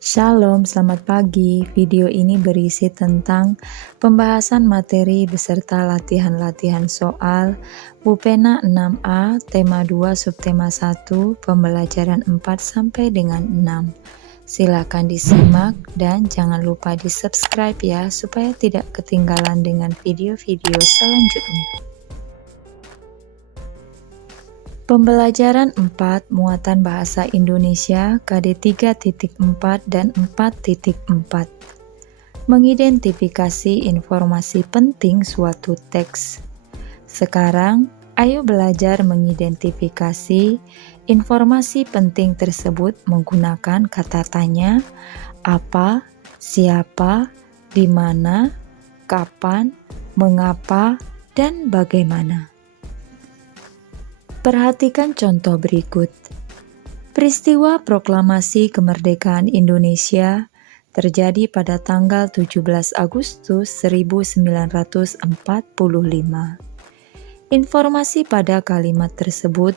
Shalom, selamat pagi. Video ini berisi tentang pembahasan materi beserta latihan-latihan soal Bupena 6A, tema 2, subtema 1, pembelajaran 4 sampai dengan 6. Silakan disimak dan jangan lupa di-subscribe ya, supaya tidak ketinggalan dengan video-video selanjutnya. Pembelajaran 4 Muatan Bahasa Indonesia KD 3.4 dan 4.4. Mengidentifikasi informasi penting suatu teks. Sekarang, ayo belajar mengidentifikasi informasi penting tersebut menggunakan kata tanya, apa, siapa, di mana, kapan, mengapa, dan bagaimana. Perhatikan contoh berikut. Peristiwa proklamasi kemerdekaan Indonesia terjadi pada tanggal 17 Agustus 1945. Informasi pada kalimat tersebut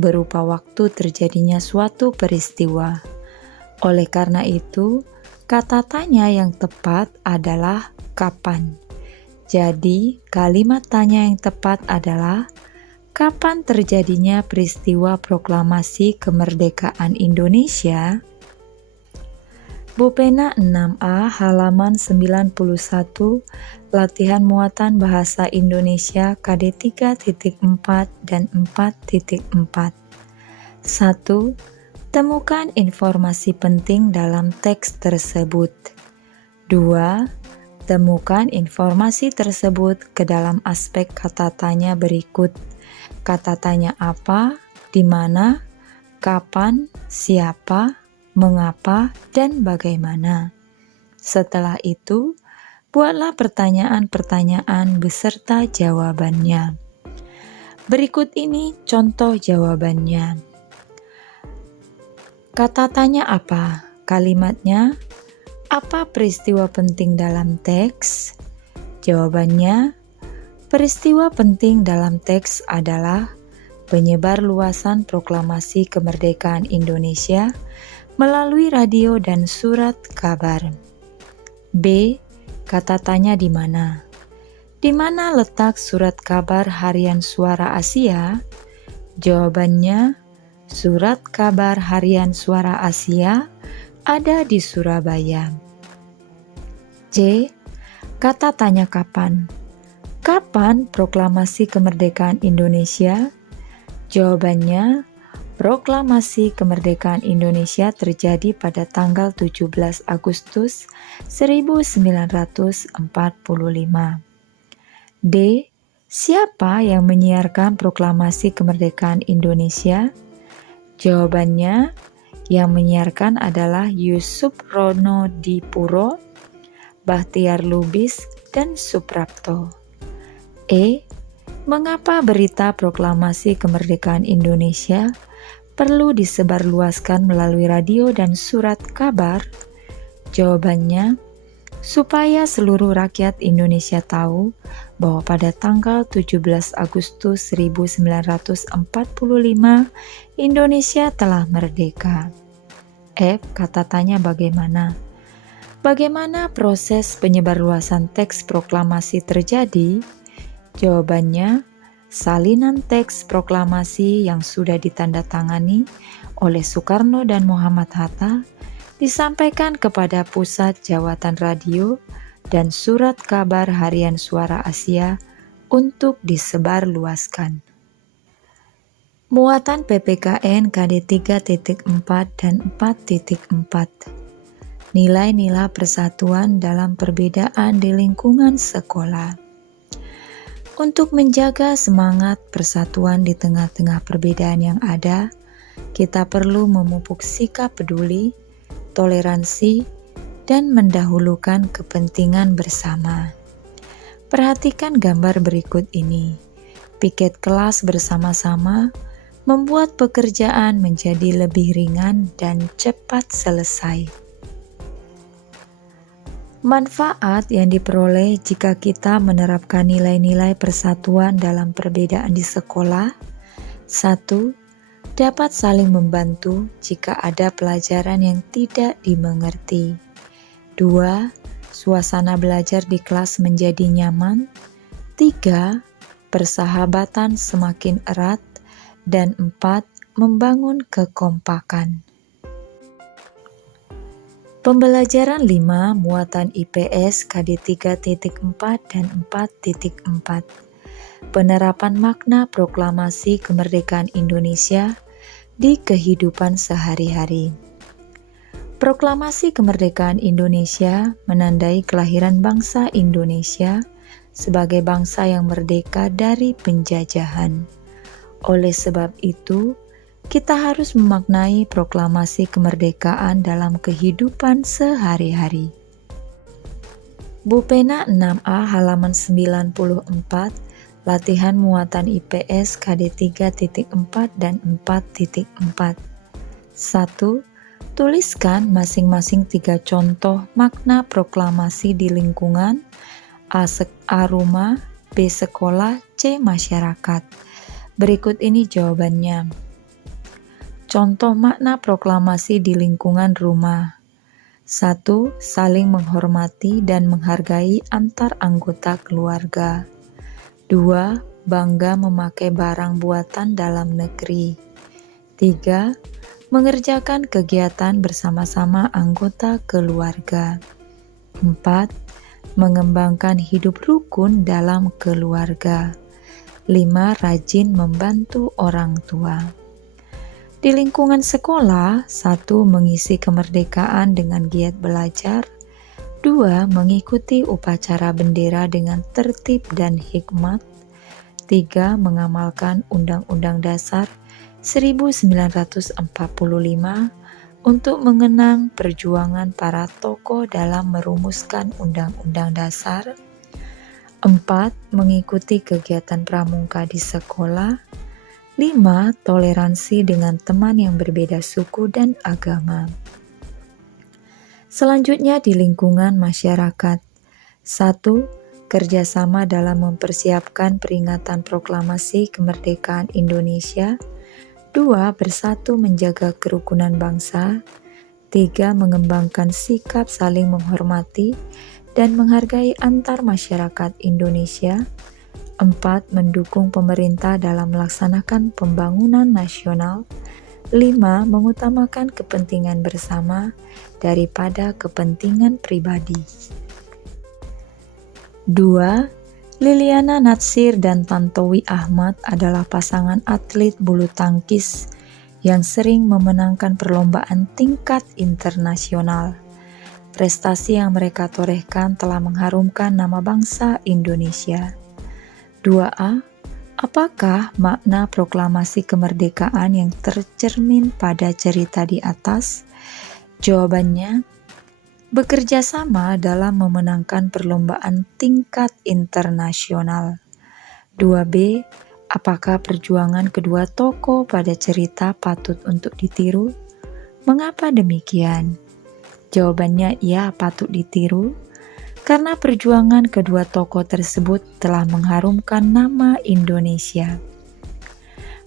berupa waktu terjadinya suatu peristiwa. Oleh karena itu, kata tanya yang tepat adalah kapan. Jadi, kalimat tanya yang tepat adalah kapan terjadinya peristiwa proklamasi kemerdekaan Indonesia? Bupena 6A halaman 91, latihan muatan bahasa Indonesia KD 3.4 dan 4.4. 1. Temukan informasi penting dalam teks tersebut. 2. Temukan informasi tersebut ke dalam aspek kata tanya berikut. Kata tanya apa, di mana, kapan, siapa, mengapa, dan bagaimana. Setelah itu, buatlah pertanyaan-pertanyaan beserta jawabannya. Berikut ini contoh jawabannya. Kata tanya apa? Kalimatnya, apa peristiwa penting dalam teks? Jawabannya, peristiwa penting dalam teks adalah penyebar luasan proklamasi kemerdekaan Indonesia melalui radio dan surat kabar. B. Kata tanya di mana? Di mana letak surat kabar harian Suara Asia? Jawabannya, surat kabar harian Suara Asia ada di Surabaya. C. Kata tanya kapan? Kapan proklamasi kemerdekaan Indonesia? Jawabannya, proklamasi kemerdekaan Indonesia terjadi pada tanggal 17 Agustus 1945. D. Siapa yang menyiarkan proklamasi kemerdekaan Indonesia? Jawabannya, yang menyiarkan adalah Yusupronodipuro, Bahtiar Lubis, dan Suprapto. E. Mengapa berita proklamasi kemerdekaan Indonesia perlu disebarluaskan melalui radio dan surat kabar? Jawabannya, supaya seluruh rakyat Indonesia tahu bahwa pada tanggal 17 Agustus 1945 Indonesia telah merdeka. F. Kata tanya bagaimana? Bagaimana proses penyebarluasan teks proklamasi terjadi? Jawabannya, salinan teks proklamasi yang sudah ditandatangani oleh Soekarno dan Muhammad Hatta disampaikan kepada Pusat Jawatan Radio dan Surat Kabar Harian Suara Asia untuk disebarluaskan. Muatan PPKN KD 3.4 dan 4.4. Nilai-nilai persatuan dalam perbedaan di lingkungan sekolah. Untuk menjaga semangat persatuan di tengah-tengah perbedaan yang ada, kita perlu memupuk sikap peduli, toleransi, dan mendahulukan kepentingan bersama. Perhatikan gambar berikut ini. Piket kelas bersama-sama membuat pekerjaan menjadi lebih ringan dan cepat selesai. Manfaat yang diperoleh jika kita menerapkan nilai-nilai persatuan dalam perbedaan di sekolah. 1. dapat saling membantu jika ada pelajaran yang tidak dimengerti. 2. Suasana belajar di kelas menjadi nyaman. 3. Persahabatan semakin erat. Dan 4. Membangun kekompakan. Pembelajaran 5 muatan IPS KD 3.4 dan 4.4. Penerapan makna proklamasi kemerdekaan Indonesia di kehidupan sehari-hari. Proklamasi kemerdekaan Indonesia menandai kelahiran bangsa Indonesia sebagai bangsa yang merdeka dari penjajahan. Oleh sebab itu, kita harus memaknai proklamasi kemerdekaan dalam kehidupan sehari-hari. Buku Pena 6A halaman 94, latihan muatan IPS KD 3.4 dan 4.4. 1. Tuliskan masing-masing 3 contoh makna proklamasi di lingkungan A rumah, B sekolah, C masyarakat. Berikut ini jawabannya. Contoh makna proklamasi di lingkungan rumah. 1. Saling menghormati dan menghargai antar anggota keluarga. 2. Bangga memakai barang buatan dalam negeri. 3. Mengerjakan kegiatan bersama-sama anggota keluarga. 4. Mengembangkan hidup rukun dalam keluarga. 5. Rajin membantu orang tua. Di lingkungan sekolah, 1. Mengisi kemerdekaan dengan giat belajar. 2. Mengikuti upacara bendera dengan tertib dan hikmat. 3. Mengamalkan Undang-Undang Dasar 1945 untuk mengenang perjuangan para tokoh dalam merumuskan Undang-Undang Dasar. 4. Mengikuti kegiatan pramuka di sekolah. 5. Toleransi dengan teman yang berbeda suku dan agama. Selanjutnya di lingkungan masyarakat. 1. Kerjasama dalam mempersiapkan peringatan proklamasi kemerdekaan Indonesia. 2. Bersatu menjaga kerukunan bangsa. 3. Mengembangkan sikap saling menghormati dan menghargai antar masyarakat Indonesia. 4. Mendukung pemerintah dalam melaksanakan pembangunan nasional. 5. Mengutamakan kepentingan bersama daripada kepentingan pribadi. 2. Liliana Natsir dan Tantowi Ahmad adalah pasangan atlet bulu tangkis yang sering memenangkan perlombaan tingkat internasional. Prestasi yang mereka torehkan telah mengharumkan nama bangsa Indonesia. 2a. Apakah makna proklamasi kemerdekaan yang tercermin pada cerita di atas? Jawabannya, bekerja sama dalam memenangkan perlombaan tingkat internasional. 2b. Apakah perjuangan kedua tokoh pada cerita patut untuk ditiru? Mengapa demikian? Jawabannya, ya, patut ditiru. Karena perjuangan kedua tokoh tersebut telah mengharumkan nama Indonesia.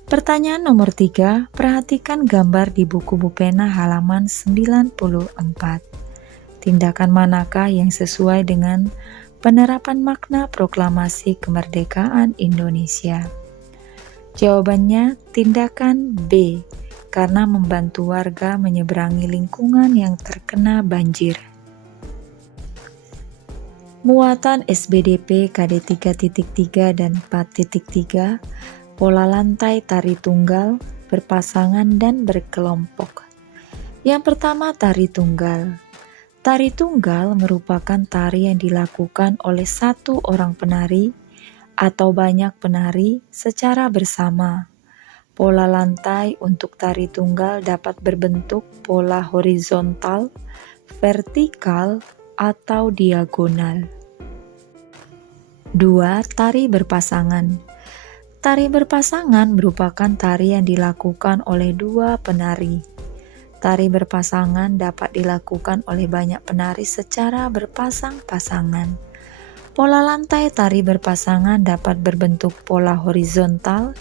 Pertanyaan nomor 3, perhatikan gambar di buku Buku Pena halaman 94. Tindakan manakah yang sesuai dengan penerapan makna proklamasi kemerdekaan Indonesia? Jawabannya, tindakan B, karena membantu warga menyeberangi lingkungan yang terkena banjir. Muatan SBDP KD 3.3 dan 4.3, pola lantai tari tunggal, berpasangan dan berkelompok. Yang pertama, tari tunggal. Tari tunggal merupakan tari yang dilakukan oleh satu orang penari atau banyak penari secara bersama. Pola lantai untuk tari tunggal dapat berbentuk pola horizontal, vertikal, atau diagonal. 2. Tari berpasangan. Tari berpasangan merupakan tari yang dilakukan oleh dua penari. Tari berpasangan dapat dilakukan oleh banyak penari secara berpasang-pasangan. Pola lantai tari berpasangan dapat berbentuk pola horizontal,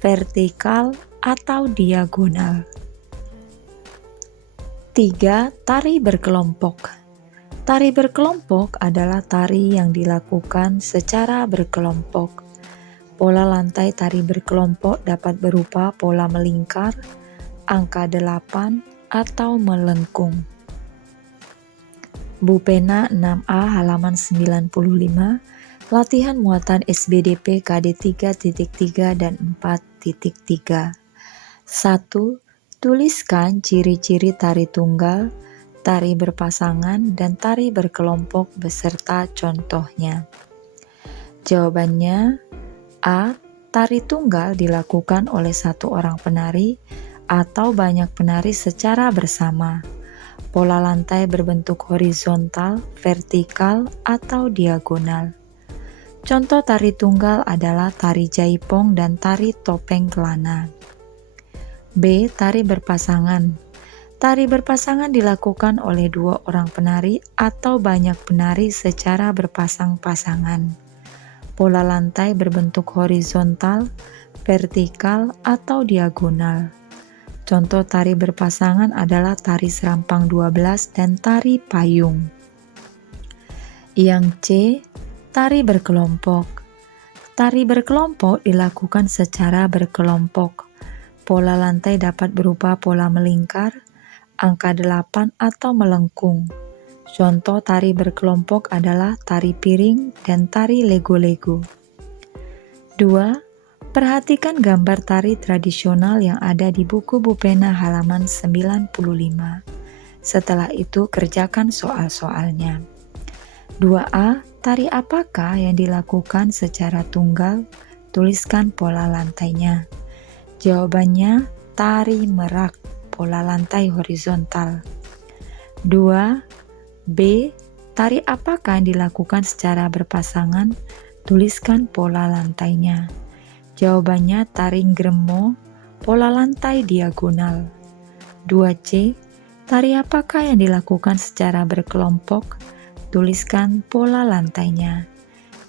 vertikal, atau diagonal. 3. Tari berkelompok. Tari berkelompok adalah tari yang dilakukan secara berkelompok. Pola lantai tari berkelompok dapat berupa pola melingkar, angka 8, atau melengkung. Bu Pena 6A halaman 95, latihan muatan SBDP KD 3.3 dan 4.3. 1. Tuliskan ciri-ciri tari tunggal, tari berpasangan, dan tari berkelompok beserta contohnya. Jawabannya A. Tari tunggal dilakukan oleh satu orang penari atau banyak penari secara bersama. Pola lantai berbentuk horizontal, vertikal, atau diagonal. Contoh tari tunggal adalah tari jaipong dan tari topeng kelana. B. Tari berpasangan. Tari berpasangan dilakukan oleh dua orang penari atau banyak penari secara berpasang-pasangan. Pola lantai berbentuk horizontal, vertikal, atau diagonal. Contoh tari berpasangan adalah tari serampang 12 dan tari payung. Yang C. Tari berkelompok. Tari berkelompok dilakukan secara berkelompok. Pola lantai dapat berupa pola melingkar, angka 8, atau melengkung. Contoh tari berkelompok adalah tari piring dan tari lego-lego. 2. Perhatikan gambar tari tradisional yang ada di buku Bu Pena halaman 95. Setelah itu kerjakan soal-soalnya. 2A. Tari apakah yang dilakukan secara tunggal? Tuliskan pola lantainya. Jawabannya tari merak, pola lantai horizontal. 2B. Tari apakah yang dilakukan secara berpasangan? Tuliskan pola lantainya. Jawabannya tari gremo, pola lantai diagonal. 2C. Tari apakah yang dilakukan secara berkelompok? Tuliskan pola lantainya.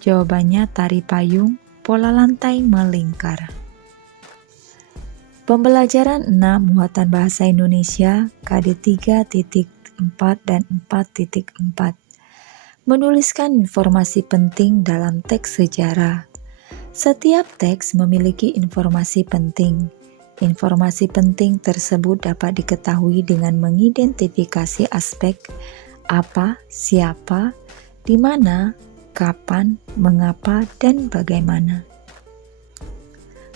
Jawabannya tari payung, pola lantai melingkar. Pembelajaran 6 muatan bahasa Indonesia KD 3.4 dan 4.4. Menuliskan informasi penting dalam teks sejarah. Setiap teks memiliki informasi penting. Informasi penting tersebut dapat diketahui dengan mengidentifikasi aspek apa, siapa, di mana, kapan, mengapa, dan bagaimana.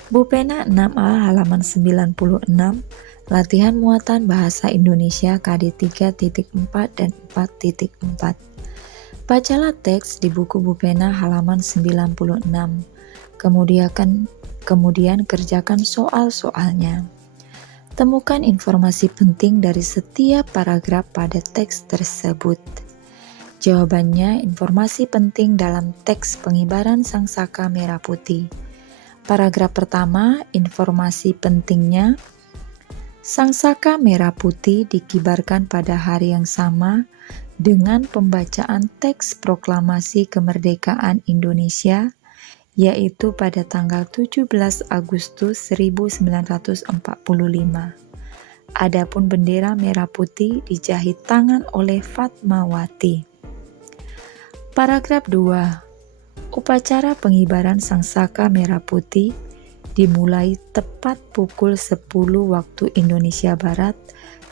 Bu Pena 6A halaman 96, latihan muatan bahasa Indonesia KD 3.4 dan 4.4. Bacalah teks di buku Bu Pena halaman 96, kemudian kerjakan soal-soalnya. Temukan informasi penting dari setiap paragraf pada teks tersebut. Jawabannya informasi penting dalam teks pengibaran sangsaka merah putih. Paragraf pertama, informasi pentingnya, sangsaka merah putih dikibarkan pada hari yang sama dengan pembacaan teks proklamasi kemerdekaan Indonesia, yaitu pada tanggal 17 Agustus 1945. Adapun bendera merah putih dijahit tangan oleh Fatmawati. Paragraf 2. Upacara pengibaran sangsaka merah putih dimulai tepat pukul 10 waktu Indonesia Barat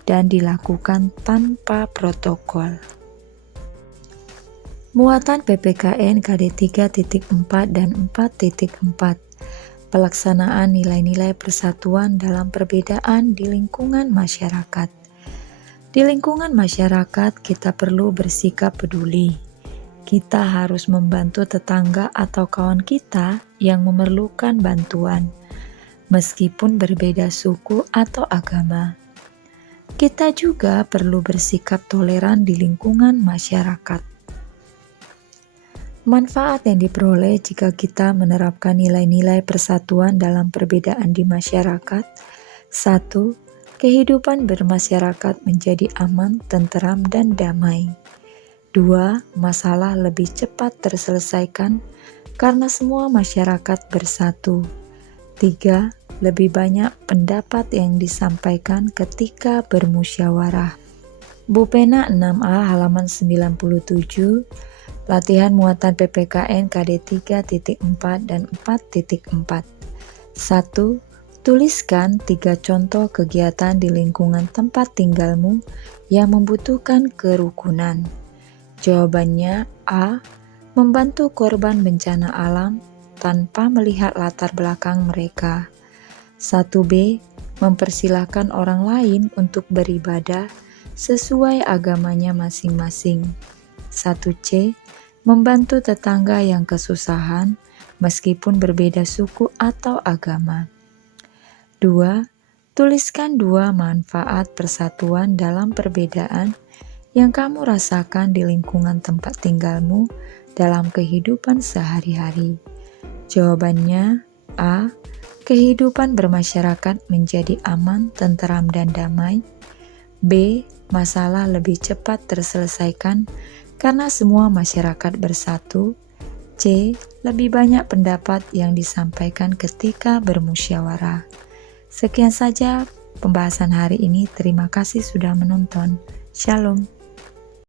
dan dilakukan tanpa protokol. Muatan PPKN KD 3.4 dan 4.4. Pelaksanaan nilai-nilai persatuan dalam perbedaan di lingkungan masyarakat. Di lingkungan masyarakat kita perlu bersikap peduli. Kita harus membantu tetangga atau kawan kita yang memerlukan bantuan, meskipun berbeda suku atau agama. Kita juga perlu bersikap toleran di lingkungan masyarakat. Manfaat yang diperoleh jika kita menerapkan nilai-nilai persatuan dalam perbedaan di masyarakat. 1. Kehidupan bermasyarakat menjadi aman, tenteram, dan damai. 2. Masalah lebih cepat terselesaikan karena semua masyarakat bersatu. 3. Lebih banyak pendapat yang disampaikan ketika bermusyawarah. Buku Pena 6A halaman 97, latihan muatan PPKN KD 3.4 dan 4.4. 1. Tuliskan 3 contoh kegiatan di lingkungan tempat tinggalmu yang membutuhkan kerukunan. Jawabannya A. Membantu korban bencana alam tanpa melihat latar belakang mereka. 1B. Mempersilahkan orang lain untuk beribadah sesuai agamanya masing-masing. 1C. Membantu tetangga yang kesusahan meskipun berbeda suku atau agama. 2. Tuliskan 2 manfaat persatuan dalam perbedaan yang kamu rasakan di lingkungan tempat tinggalmu dalam kehidupan sehari-hari. Jawabannya A. Kehidupan bermasyarakat menjadi aman, tentram, dan damai. B. Masalah lebih cepat terselesaikan karena semua masyarakat bersatu. C. Lebih banyak pendapat yang disampaikan ketika bermusyawarah. Sekian saja pembahasan hari ini. Terima kasih sudah menonton. Shalom.